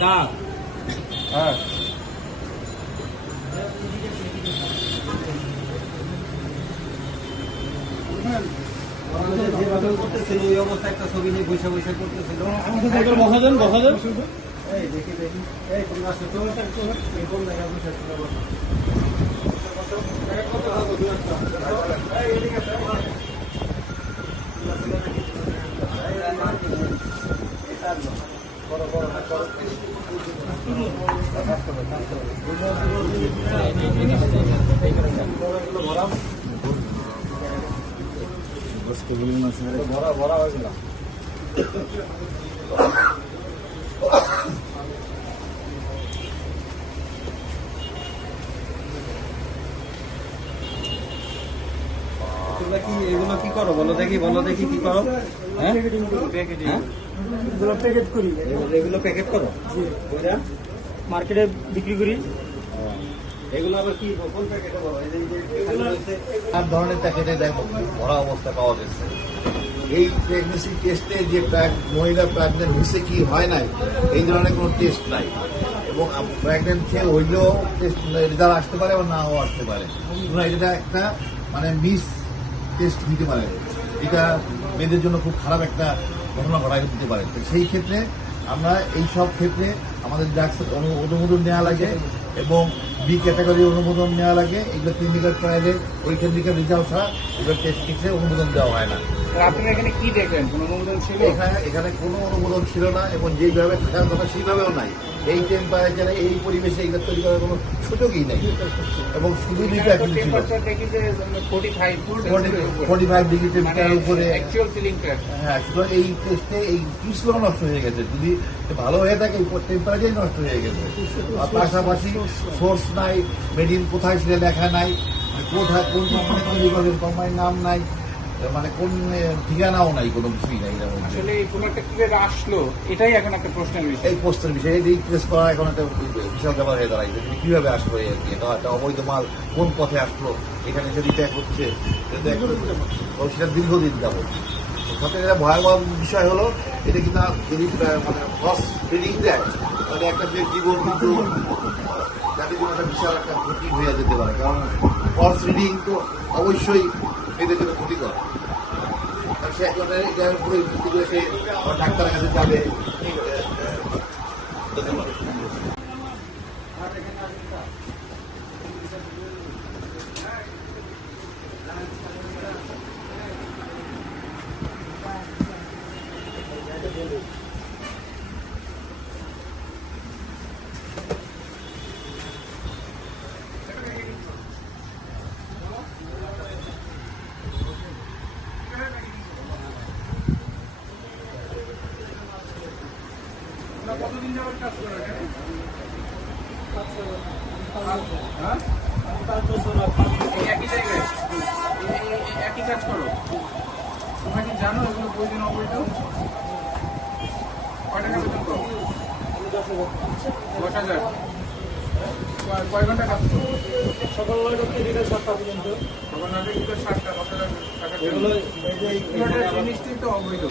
চাপ হ্যাঁ যেভাবে করতেছিল ওই অবস্থা একটা ছবি নিয়ে বসে বসে করতেছিল। বসাদেন এই দেখি দেখি এই তোমরা আসো তো এই কোন জায়গায় বসে ছিল বড় বড় ভরা ভরা হয়ে গেলাম। তোমরা কি এগুলো কি করো বলো দেখি কি করো? হ্যাঁ এগুলো প্যাকেট করি, এগুলো প্যাকেট করো মার্কেটে বিক্রি করি। এগুলো আবার কি কোন প্যাকেটে বলো? আর ধরনের প্যাকেটে দেখো ভরা অবস্থা পাওয়া গেছে। এই প্রেগনেন্সি টেস্টে যে মহিলা প্রেগনেন্ট হয়েছে কি হয় নাই এই ধরনের কোনো টেস্ট নাই, এবং প্রেগনেন্ট খেয়ে হইলেও টেস্ট রেজাল্ট আসতে পারে বা নাও আসতে পারে। এটা একটা মানে মিস টেস্ট দিতে পারে, এটা মেয়েদের জন্য খুব খারাপ একটা ঘটনা ঘটাই দিতে পারে। তো সেই ক্ষেত্রে আমরা এই সব ক্ষেত্রে আমাদের ড্রাগস অনুমোদন নেওয়া লাগে এবং বি ক্যাটাগরি অনুমোদন নেওয়া লাগে। এগুলো ক্লিনিক্যাল ট্রায়ালে ওই ক্লিনিক্যাল রেজাল্ট ছাড়া এগুলো টেস্ট কিটে অনুমোদন দেওয়া হয় না। আপনারা এখানে কি দেখলেন? কোনো অনুমোদন ছিল? এখানে কোনো অনুমোদন ছিল না এবং যেভাবে থাকার কথা সেইভাবেও নাই। এই টেম্পারেচারে এই পরিবেশে এগুলো তৈরি করার কোনো সুযোগই নেই এবং শুধু দুইটা ছিল 45 ডিগ্রি টেম্পারেচারের উপরে। হ্যাঁ, সুতরাং এই টেস্টে এই কৃষ্ণ নষ্ট হয়ে গেছে। যদি ভালো হয়ে থাকে টেম্পারেচারই নষ্ট হয়ে গেছে। আর পাশাপাশি সোর্স নাই, মেডিন কোথায় সেটা লেখা নাই, কোথায় কোন কোম্পানি তৈরি করবেন কোম্পানির নাম নাই, মানে কোন ঠিকানাও নাই, কোনো কিছুই নাই। আসলে এই প্রোডাক্টটা কিভাবে আসলো এটাই এখন একটা প্রশ্নের বিষয়। এই পোস্টের বিষয়ে রিপ্লেস করা এখন একটা বিশাল ব্যাপার হয়ে দাঁড়াইছে। কিভাবে আসলো আর কি, এটা একটা অবৈধ মাল কোন পথে আসলো, এখানে যে রিপ্যাক হচ্ছে সেটা দীর্ঘদিন যাবত। সবথেকে একটা ভয়াবহ বিষয় হলো এটা কিন্তু যদি মানে ফলস রিডিং দেয় তাহলে একটা যে জীবন কিন্তু জাতির জন্য একটা বিশাল একটা ক্ষতি হয়ে যেতে পারে, কারণ ফলস রিডিং তো অবশ্যই মেয়েদের জন্য ক্ষতিকর। সে এটার উপরে ভিত্তি করে সে ডাক্তারের কাছে যাবে। ধন্যবাদ। কতদিন যাবার কাজ করেন? একই জায়গায় একই কাজ করো? তোমরা কি জানো এগুলো বৈধ না অবৈধ? কয় টাকা বেতন করো? 10,000। কয় ঘন্টা কাজ করো? সকাল 9টা থেকে বিকেল 7টা পর্যন্ত। সকাল 9টা থেকে 7টা 10,000 টাকা। এগুলো জিনিসটাই তো অবৈধ।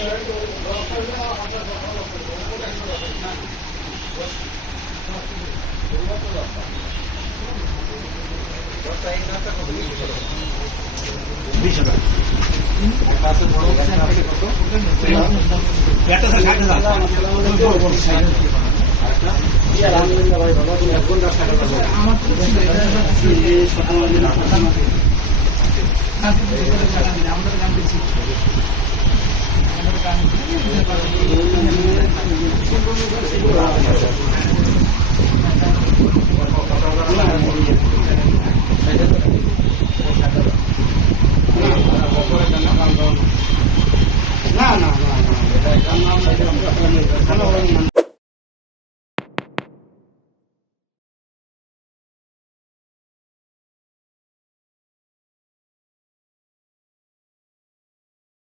না